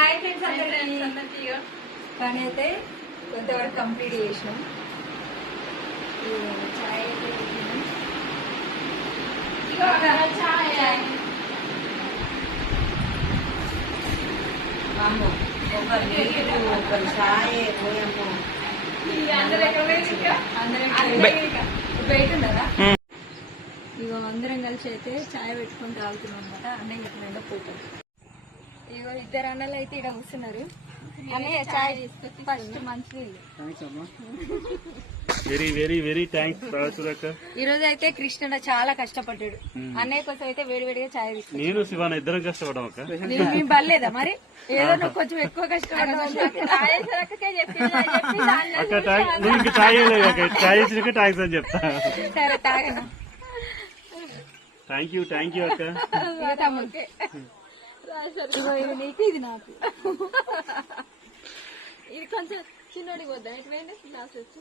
Hi friends అందరికీ పని అయితే కొంతవరకు కంప్లీట్ చేసినాం. చాయ్ అయితే ఒకరు నీరు ఒకరు చాయ్ పోయమ్మో బయట ఉన్నారా? ఇగో అందరం కలిసి అయితే చాయ్ పెట్టుకొని తాగుతున్నాం అనమాట. అన్నయ్య గట్టిన పోతాం. ఇగో ఇద్దరు అన్నలు అయితే ఇక్కడ కూర్చున్నారు. అన్నయ్య చాయ్ తీసుకొచ్చి ఫస్ట్ మంచిది. Very very very thanks. ఈ రోజు అయితే కృష్ణ చాలా కష్టపడ్డాడు. అన్నయ్య కోసం అయితే వేడివేడిగా చాయ్ తీసుకొచ్చి. నేను శివాన ఇద్దరం కష్టపడ్డాం అక్క. మేము బలేదా మరి? ఏదో నువ్వు కొంచెం ఎక్కువ కష్టపడ్డావు. అక్క నువ్వు ఇంకా చాయ్ లేదు అక్క. చాయ్ ఇచ్చినాక థ్యాంక్స్ అని చెప్తా. సరే తాగను. థ్యాంక్ యూ అక్క. ఇది నీకు ఇది నాకు. ఇది కొంచెం చిన్నోడికి వద్దా? గ్లాస్ వచ్చి